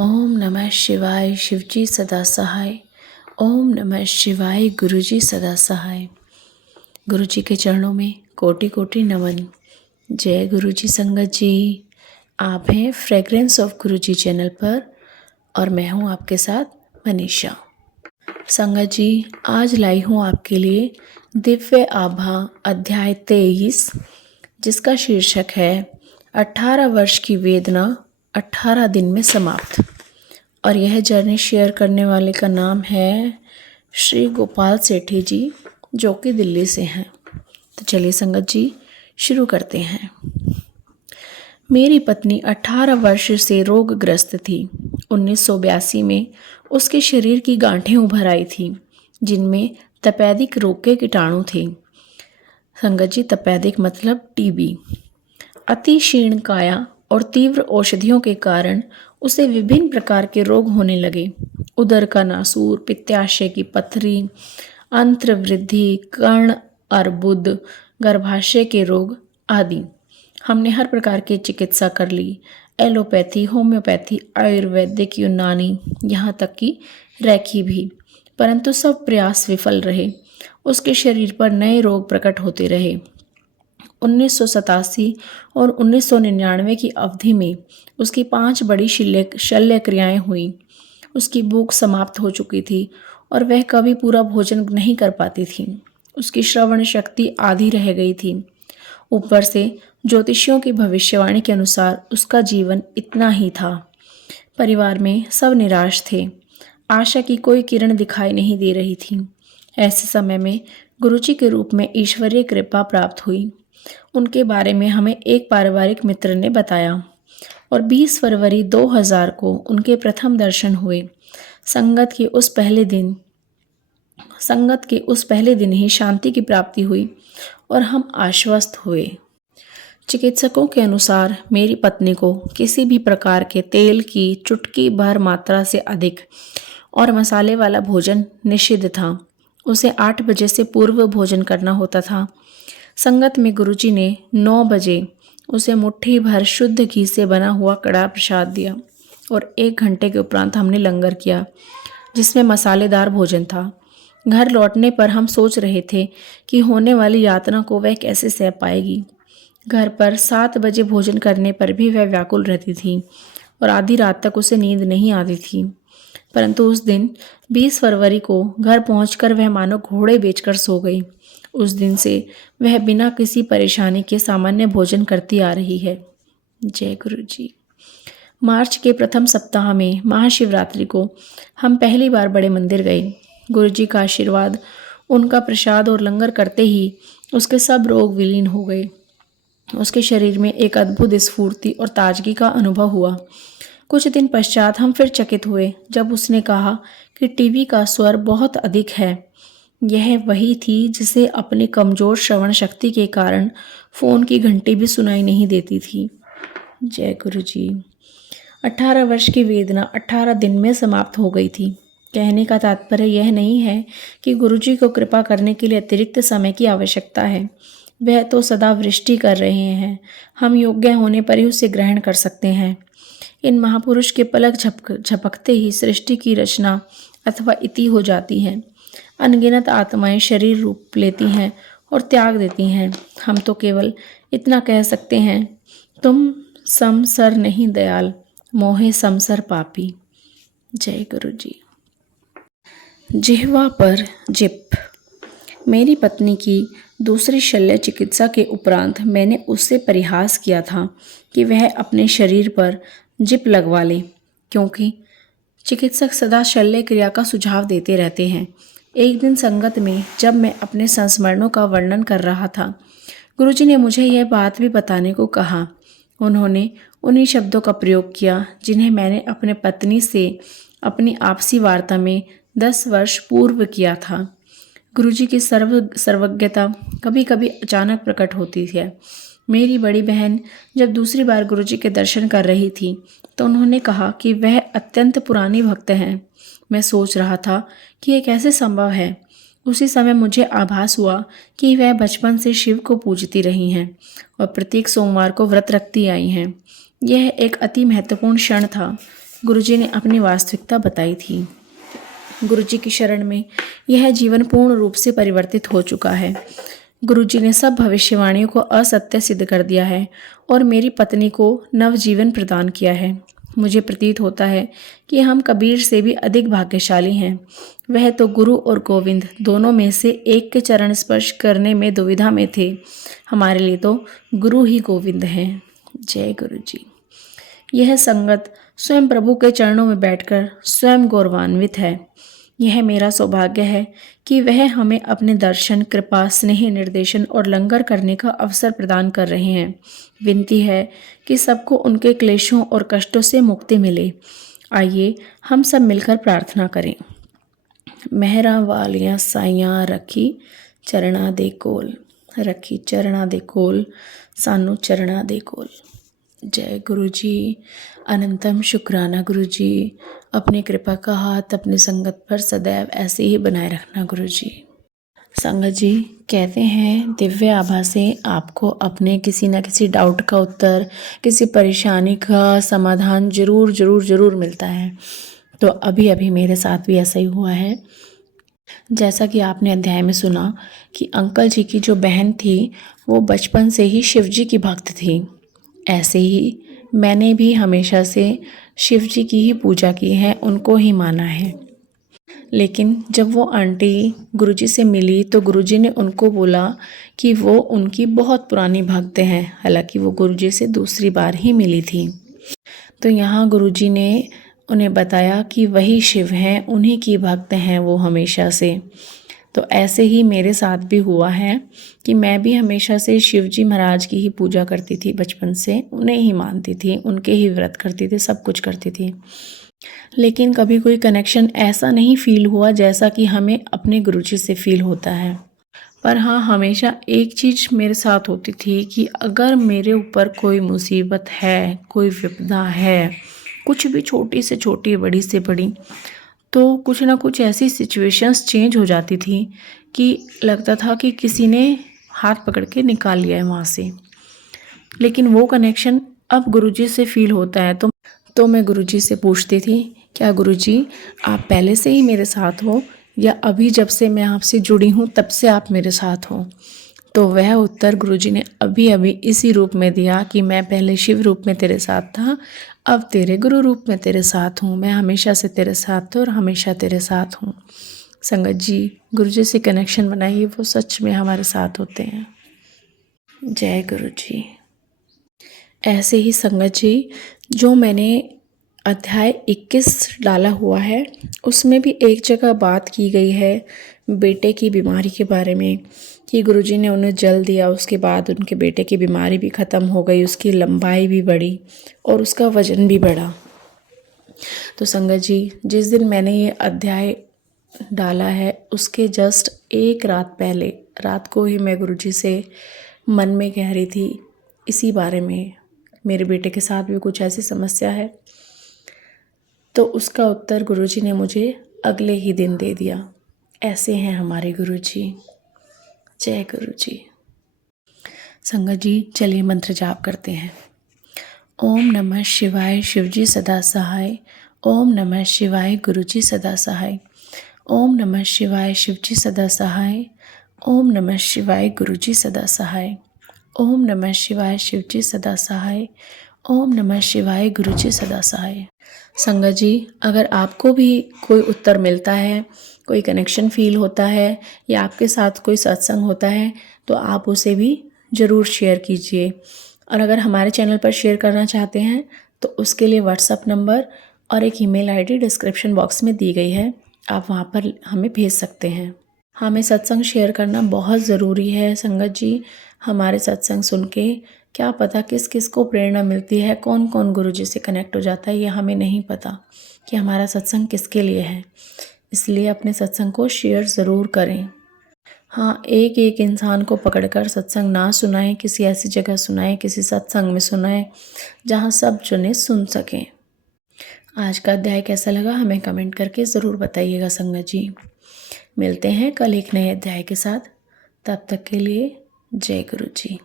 ओम नमः शिवाय। शिवजी सदा सहाय। ओम नमः शिवाय। गुरुजी सदा सहाय। गुरुजी के चरणों में कोटि कोटि नमन। जय गुरुजी संगत जी। आप हैं फ्रेग्रेंस ऑफ गुरुजी चैनल पर और मैं हूं आपके साथ मनीषा। संगत जी, आज लाई हूं आपके लिए दिव्य आभा अध्याय 23, जिसका शीर्षक है 18 वर्ष की वेदना 18 दिन में समाप्त। और यह जर्नी शेयर करने वाले का नाम है श्री गोपाल सेठी जी, जो कि दिल्ली से हैं। तो चलिए संगत जी शुरू करते हैं। मेरी पत्नी 18 वर्ष से रोगग्रस्त थी। 1982 में उसके शरीर की गांठें उभर आई थी, जिनमें तपेदिक रोग के कीटाणु थे। संगत जी, तपेदिक मतलब टीबी। अति क्षीण काया और तीव्र औषधियों के कारण उसे विभिन्न प्रकार के रोग होने लगे। उदर का नासूर, पित्ताशय की पथरी, अंत्र वृद्धि, कर्ण अर्बुद, गर्भाशय के रोग आदि। हमने हर प्रकार की चिकित्सा कर ली, एलोपैथी, होम्योपैथी, आयुर्वेदिक, यूनानी, यहाँ तक कि रेखी भी, परंतु सब प्रयास विफल रहे। उसके शरीर पर नए रोग प्रकट होते रहे। 1987 और 1999 की अवधि में उसकी 5 बड़ी शल्य क्रियाएं हुई। उसकी भूख समाप्त हो चुकी थी और वह कभी पूरा भोजन नहीं कर पाती थी। उसकी श्रवण शक्ति आधी रह गई थी। ऊपर से ज्योतिषियों की भविष्यवाणी के अनुसार उसका जीवन इतना ही था। परिवार में सब निराश थे। आशा की कोई किरण दिखाई नहीं दे रही थी। ऐसे समय में गुरुजी के रूप में ईश्वरीय कृपा प्राप्त हुई। उनके बारे में हमें एक पारिवारिक मित्र ने बताया और 20 फरवरी 2000 को उनके प्रथम दर्शन हुए। संगत के उस पहले दिन ही शांति की प्राप्ति हुई और हम आश्वस्त हुए। चिकित्सकों के अनुसार मेरी पत्नी को किसी भी प्रकार के तेल की चुटकी भर मात्रा से अधिक और मसाले वाला भोजन निषिद्ध था। उसे 8 बजे से पूर्व भोजन करना होता था। संगत में गुरुजी ने 9 बजे उसे मुट्ठी भर शुद्ध घी से बना हुआ कड़ा प्रसाद दिया और 1 घंटे के उपरांत हमने लंगर किया, जिसमें मसालेदार भोजन था। घर लौटने पर हम सोच रहे थे कि होने वाली यातना को वह कैसे सह पाएगी। घर पर 7 बजे भोजन करने पर भी वह व्याकुल रहती थी और आधी रात तक उसे नींद नहीं आती थी। परंतु उस दिन 20 फरवरी को घर पहुंचकर वह मानो घोड़े बेचकर सो गई। उस दिन से वह बिना किसी परेशानी के सामान्य भोजन करती आ रही है। जय गुरु जी। मार्च के प्रथम सप्ताह में महाशिवरात्रि को हम पहली बार बड़े मंदिर गए। गुरु जी का आशीर्वाद, उनका प्रसाद और लंगर करते ही उसके सब रोग विलीन हो गए। उसके शरीर में एक अद्भुत स्फूर्ति और ताजगी का अनुभव हुआ। कुछ दिन पश्चात हम फिर चकित हुए जब उसने कहा कि टीवी का स्वर बहुत अधिक है। यह वही थी जिसे अपनी कमजोर श्रवण शक्ति के कारण फोन की घंटी भी सुनाई नहीं देती थी। जय गुरु जी। 18 वर्ष की वेदना 18 दिन में समाप्त हो गई थी। कहने का तात्पर्य यह नहीं है कि गुरुजी को कृपा करने के लिए अतिरिक्त समय की आवश्यकता है। वह तो सदा वृष्टि कर रहे हैं। हम योग्य होने पर ही उसे ग्रहण कर सकते हैं। इन महापुरुष के पलक झपकते ही सृष्टि की रचना अथवा इति हो जाती है। अनगिनत आत्माएं शरीर रूप लेती हैं और त्याग देती हैं। हम तो केवल इतना कह सकते हैं, तुम समसर नहीं दयाल, मोहे समसर पापी। जय गुरु जी। जिह्वा पर जिप। मेरी पत्नी की दूसरी शल्य चिकित्सा के उपरांत मैंने उससे परिहास किया था कि वह अपने शरीर पर जिप लगवा ले, क्योंकि चिकित्सक सदा शल्य क्रिया का सुझाव देते रहते हैं। एक दिन संगत में जब मैं अपने संस्मरणों का वर्णन कर रहा था, गुरुजी ने मुझे यह बात भी बताने को कहा। उन्होंने उन्हीं शब्दों का प्रयोग किया जिन्हें मैंने अपने पत्नी से अपनी आपसी वार्ता में 10 वर्ष पूर्व किया था। गुरुजी की सर्वज्ञता कभी कभी अचानक प्रकट होती है। मेरी बड़ी बहन जब दूसरी बार गुरुजी के दर्शन कर रही थी तो उन्होंने कहा कि वह अत्यंत पुरानी भक्त हैं। मैं सोच रहा था कि यह कैसे संभव है। उसी समय मुझे आभास हुआ कि वह बचपन से शिव को पूजती रही हैं और प्रत्येक सोमवार को व्रत रखती आई हैं। यह एक अति महत्वपूर्ण क्षण था, गुरुजी ने अपनी वास्तविकता बताई थी। गुरुजी की शरण में यह जीवन पूर्ण रूप से परिवर्तित हो चुका है। गुरुजी ने सब भविष्यवाणियों को असत्य सिद्ध कर दिया है और मेरी पत्नी को नवजीवन प्रदान किया है। मुझे प्रतीत होता है कि हम कबीर से भी अधिक भाग्यशाली हैं। वह तो गुरु और गोविंद दोनों में से एक के चरण स्पर्श करने में दुविधा में थे। हमारे लिए तो गुरु ही गोविंद हैं। जय गुरु जी। यह संगत स्वयं प्रभु के चरणों में बैठकर स्वयं गौरवान्वित है। यह मेरा सौभाग्य है कि वह हमें अपने दर्शन, कृपा, स्नेह, निर्देशन और लंगर करने का अवसर प्रदान कर रहे हैं। विनती है कि सबको उनके क्लेशों और कष्टों से मुक्ति मिले। आइए हम सब मिलकर प्रार्थना करें। मेहरा वालियां साइयां रखी चरणा दे कोल, रखी चरणा दे कोल, सानू चरणा दे कोल। जय गुरु जी। अनंतम शुक्राना गुरु जी। अपनी कृपा का हाथ अपनी संगत पर सदैव ऐसे ही बनाए रखना गुरु जी। संगत जी कहते हैं दिव्य आभा से आपको अपने किसी न किसी डाउट का उत्तर, किसी परेशानी का समाधान जरूर मिलता है। तो अभी मेरे साथ भी ऐसा ही हुआ है। जैसा कि आपने अध्याय में सुना कि अंकल जी की जो बहन थी वो बचपन से ही शिव जी की भक्त थी। ऐसे ही मैंने भी हमेशा से शिव जी की ही पूजा की है, उनको ही माना है। लेकिन जब वो आंटी गुरुजी से मिली तो गुरुजी ने उनको बोला कि वो उनकी बहुत पुरानी भक्त हैं। हालांकि वो गुरुजी से दूसरी बार ही मिली थी। तो यहाँ गुरुजी ने उन्हें बताया कि वही शिव हैं, उन्हीं की भक्त हैं वो हमेशा से। तो ऐसे ही मेरे साथ भी हुआ है कि मैं भी हमेशा से शिव जी महाराज की ही पूजा करती थी। बचपन से उन्हें ही मानती थी, उनके ही व्रत करती थी, सब कुछ करती थी। लेकिन कभी कोई कनेक्शन ऐसा नहीं फील हुआ जैसा कि हमें अपने गुरुजी से फील होता है। पर हाँ, हमेशा एक चीज़ मेरे साथ होती थी कि अगर मेरे ऊपर कोई मुसीबत है, कोई विपदा है, कुछ भी छोटी से छोटी, बड़ी से बड़ी, तो कुछ ना कुछ ऐसी सिचुएशंस चेंज हो जाती थी कि लगता था कि किसी ने हाथ पकड़ के निकाल लिया है वहाँ से। लेकिन वो कनेक्शन अब गुरुजी से फील होता है। तो मैं गुरुजी से पूछती थी, क्या गुरुजी आप पहले से ही मेरे साथ हो या अभी जब से मैं आपसे जुड़ी हूँ तब से आप मेरे साथ हो? तो वह उत्तर गुरुजी ने अभी इसी रूप में दिया कि मैं पहले शिव रूप में तेरे साथ था, अब तेरे गुरु रूप में तेरे साथ हूँ। मैं हमेशा से तेरे साथ हूँ और हमेशा तेरे साथ हूँ। संगत जी, गुरुजी से कनेक्शन बनाइए, वो सच में हमारे साथ होते हैं। जय गुरु जी। ऐसे ही संगत जी, जो मैंने अध्याय 21 डाला हुआ है उसमें भी एक जगह बात की गई है बेटे की बीमारी के बारे में कि गुरुजी ने उन्हें जल दिया, उसके बाद उनके बेटे की बीमारी भी ख़त्म हो गई, उसकी लंबाई भी बढ़ी और उसका वज़न भी बढ़ा। तो संगत जी, जिस दिन मैंने ये अध्याय डाला है उसके जस्ट एक रात पहले रात को ही मैं गुरुजी से मन में कह रही थी इसी बारे में, मेरे बेटे के साथ भी कुछ ऐसी समस्या है। तो उसका उत्तर गुरुजी ने मुझे अगले ही दिन दे दिया। ऐसे हैं हमारे गुरुजी। जय गुरुजी। संगत जी, चलिए मंत्र जाप करते हैं। ओम नमः शिवाय, शिवजी सदा सहाय। ओम नमः शिवाय, गुरुजी सदा सहाय। ओम नमः शिवाय, शिवजी सदा सहाय। ओम नमः शिवाय, गुरुजी सदा सहाय। ओम नमः शिवाय, शिवजी सदा सहाय। ओम नमः शिवाय, गुरुजी सदा सहाय। संगत जी, अगर आपको भी कोई उत्तर मिलता है, कोई कनेक्शन फील होता है या आपके साथ कोई सत्संग होता है तो आप उसे भी ज़रूर शेयर कीजिए। और अगर हमारे चैनल पर शेयर करना चाहते हैं तो उसके लिए व्हाट्सएप नंबर और एक ईमेल आईडी डिस्क्रिप्शन बॉक्स में दी गई है, आप वहाँ पर हमें भेज सकते हैं। हमें सत्संग शेयर करना बहुत ज़रूरी है संगत जी। हमारे सत्संग सुन के क्या पता किस किस को प्रेरणा मिलती है, कौन कौन गुरुजी से कनेक्ट हो जाता है, ये हमें नहीं पता कि हमारा सत्संग किसके लिए है। इसलिए अपने सत्संग को शेयर ज़रूर करें। हाँ, एक एक इंसान को पकड़कर सत्संग ना सुनाएं, किसी ऐसी जगह सुनाएं, किसी सत्संग में सुनाएं जहाँ सब जने सुन सकें। आज का अध्याय कैसा लगा हमें कमेंट करके ज़रूर बताइएगा संगत जी। मिलते हैं कल एक नए अध्याय के साथ। तब तक के लिए जय गुरु जी।